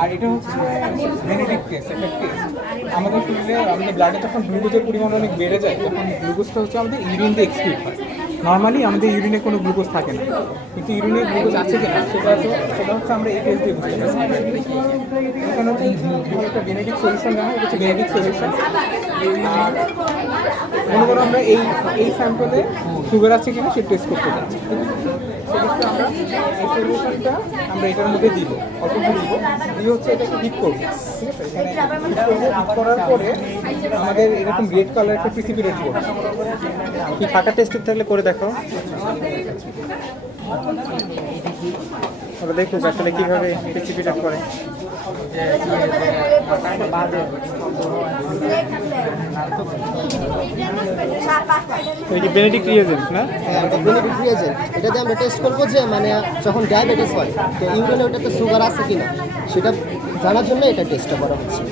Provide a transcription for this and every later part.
আর এটা হচ্ছে genetic test, একটা টেস্ট আমাদের শরীরে আমাদের ব্লাডে যখন গ্লুকোজের পরিমাণ অনেক বেড়ে যায় তখন গ্লুকোজটা হচ্ছে আমাদের ইউরিন দিয়ে এক্সক্রিট হয়। নর্মালি আমাদের ইউরিনে কোনো গ্লুকোজ থাকে না, কিন্তু ইউরিনে গ্লুকোজ আছে কিনা সেটা হচ্ছে আমরা এই টেস্ট দিয়ে বুঝতে পারি। এখানে হচ্ছে একটা জেনেটিক সলিউশন দেওয়া হয়, এটা হচ্ছে জেনেটিক সলিউশন। আর মনে করো আমরা এই স্যাম্পলে সুগার আছে কিনা সে টেস্ট করতে যাচ্ছি, সেক্ষেত্রে আমরা এই সলিউশনটা আমরা এটার মধ্যে দিব, অল্প দিব, দিয়ে হচ্ছে এটাকে হিট করবো। ঠিক আছে, এখানে হিট করবো, হিট করার পরে আমাদের এরকম রেড কালার একটা প্রিসিপিটেট করবো। কি ফাঁকা টেস্টিং থাকলে করে দেখো, ওরা দেখুক আসলে কীভাবে প্রিসিপিটেট করে। এটি বেনেডিক রিয়েজেন্ট না? হ্যাঁ, এটা বেনেডিক রিয়েজেন্ট। এটা দিয়ে আমরা টেস্ট করবো যে মানে যখন ডায়াবেটিস হয় তো ইউরিনে ওটাতে সুগার আছে কিনা সেটা জানার জন্য এটা টেস্টটা করা হচ্ছে।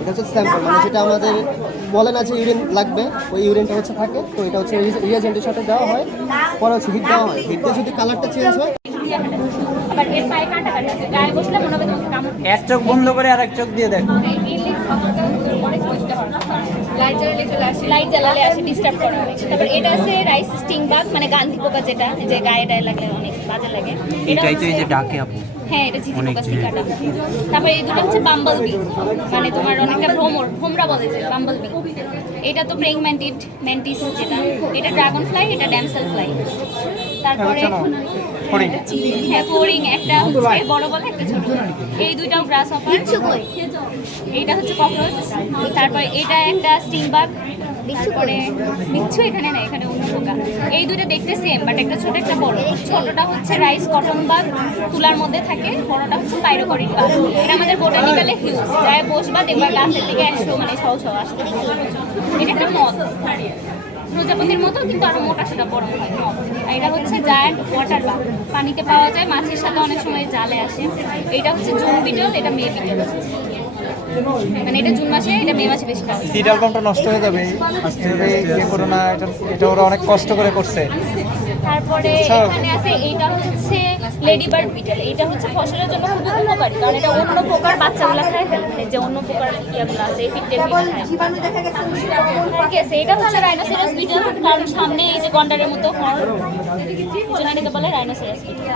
এটা হচ্ছে স্যাম্পল, মানে যেটা আমাদের বলে না যে ইউরিন লাগবে, ওই ইউরিনটা হচ্ছে থাকে, তো এটা হচ্ছে রিয়েজেন্টের সাথে দেওয়া হয়, পরে হচ্ছে হিট দেওয়া হয়। হিট দিয়ে যদি কালারটা চেঞ্জ হয়, এক চোখ বন্ধ করে আর এক চোখ দিয়ে দেখো। লাইট জ্বালালে আসে ডিস্টার্ব করে অনেক। তারপর এটা আছে রাইস স্টিং বাগ, মানে গান্ধী পোকা, যেটা যে গায়ে টায়ে লাগলে অনেক বাজে লাগে। এটাই তো এই যে ডাকে আপু। হ্যাঁ, এটা ঝিঝি পোকা সিকাটা। তারপরে এই দুটো হচ্ছে বাম্বল বি, মানে তোমার অনেকটা ভ্রমরা বলে যে বাম্বল বি। এটা তো প্রেইং ম্যান্টিস যেটা, এটা ড্রাগন ফ্লাই, এটা ড্যামসেল ফ্লাই। তারপরে হ্যাঁ ফোরিং, একটা হচ্ছে বড় বলে, একটা ছোট। এই দুইটাও গ্রাস হপার। এইটা হচ্ছে ককরোচ। তারপরে এটা একটা স্টিং বাগ। তারপরে বিচ্ছু এখানে না, এখানে অন্য পোকা। এই দুইটা দেখতে সেম, বাট একটা ছোট একটা বড়। ছোটটা হচ্ছে রাইস কটন বাগ, তুলার মধ্যে থাকে। বড়টা হচ্ছে পাইরোকরিন বাগ। এটা আমাদের বোটানিক্যালে হিউজ, যায় বসবা দেখবা গাছের দিকে 100 মানে 100 আসতে। এটা একটা মদ, প্রজাপতির মতো কিন্তু আরো মোটা, সেটা বড় হয় মদ। আর এটা হচ্ছে জায়ান্ট ওয়াটার বাগ, পানিতে পাওয়া যায়, মাছের সাথে অনেক সময় জালে আসে। এটা হচ্ছে জুন বিটল, এটা মে বিটল। মানে এটা জুন মাসে, এটা মে মাসে বেশি পাওয়া যায়। সিড অ্যালবামটা নষ্ট হয়ে যাবে, ইয়ে করো না, এটা ওরা অনেক কষ্ট করে করছে। তারপরে এখানে আছে, এইটা হচ্ছে লেডি বার্ড বিটল। এটা হচ্ছে ফসলের জন্য খুবই উপকারী, কারণ এটা অন্য পোকার বাচ্চাগুলো খায় ফেলে, মানে যে অন্য পোকার ইয়েগুলো আছে ফিটটেপি খায়। ঠিক আছে, এটা হচ্ছে রাইনোসেরাস বিটল, কারণ সামনে এই যে গন্ডারের মতো হর্ন, এটাকে বলে রাইনোসেরাস বিটল।